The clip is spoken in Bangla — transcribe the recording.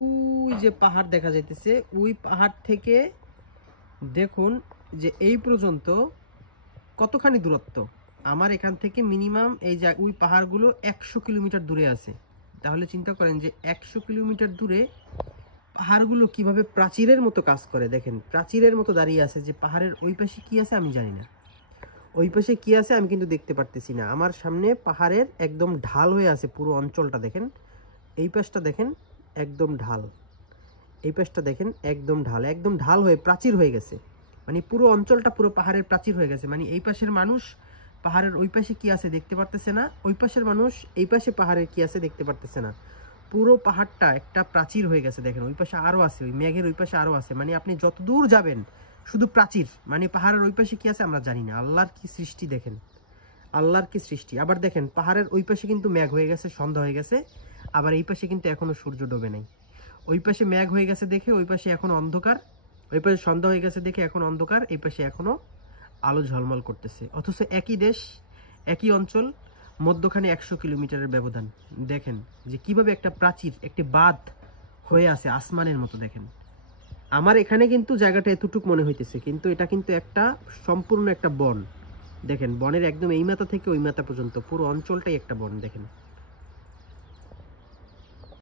ওই যে পাহাড় দেখা যাইতেছে, ওই পাহাড় থেকে দেখুন যে এই পর্যন্ত কতখানি দূরত্ব। আমার এখান থেকে মিনিমাম এই যে ওই পাহাড়গুলো 100 কিলোমিটার দূরে আছে। তাহলে চিন্তা করেন যে 100 কিলোমিটার দূরে পাহাড়গুলো কিভাবে প্রাচীরের মতো কাজ করে। দেখেন প্রাচীরের মতো দাঁড়িয়ে আছে, যে পাহাড়ের ওই পাশে কি আছে আমি জানি না, ওই পাশে কি আছে আমি কিন্তু দেখতে পারতেছি না। আমার সামনে পাহাড়ের একদম ঢাল হয়ে আছে পুরো অঞ্চলটা। দেখেন এই পাশটা দেখেন একদম ঢাল, এই পাশটা দেখেন একদম ঢাল, একদম ঢাল হয়ে প্রাচীর হয়ে গেছে। মানে পুরো অঞ্চলটা পুরো পাহাড়ের প্রাচীর হয়ে গেছে। মানে এই পাশের মানুষ পাহাড়ের ওই পাশে কি আছে দেখতে পারতেছে না, ওই পাশের মানুষ এই পাশে পাহাড়ের কি আছে দেখতে পারতেছে না। পুরো পাহাড়টা একটা প্রাচীর হয়ে গেছে। দেখেন ওই পাশে আরও আছে, ওই মেঘের ওই পাশে আরও আছে। মানে আপনি যত দূর যাবেন শুধু প্রাচীর। মানে পাহাড়ের ওই পাশে কি আছে আমরা জানি না। আল্লাহর কি সৃষ্টি দেখেন, আল্লাহর কি সৃষ্টি। আবার দেখেন পাহাড়ের ওই পাশে কিন্তু মেঘ হয়ে গেছে, সন্ধ্যা হয়ে গেছে। আবার এই পাশে কিন্তু এখনো সূর্য ডোবে নাই। ওই পাশে মেঘ হয়ে গেছে দেখে ওই পাশে এখন অন্ধকার, ওই পাশে সন্ধ্যা হয়ে গেছে দেখে এখন অন্ধকার, এই পাশে এখনো আলো ঝলমল করতেছে। অথচ একই দেশ, একই অঞ্চল, মধ্যখানে 100 কিলোমিটারের ব্যবধান। দেখেন যে কিভাবে একটা প্রাচীর, একটি বাঁধ হয়ে আছে আসমানের মতো। দেখেন আমার এখানে কিন্তু জায়গাটা এতটুক মনে হইতেছে, কিন্তু এটা কিন্তু একটা সম্পূর্ণ একটা বন। দেখেন বনের একদম এই মাথা থেকে ওই মাথা পর্যন্ত পুরো অঞ্চলটাই একটা বন। দেখেন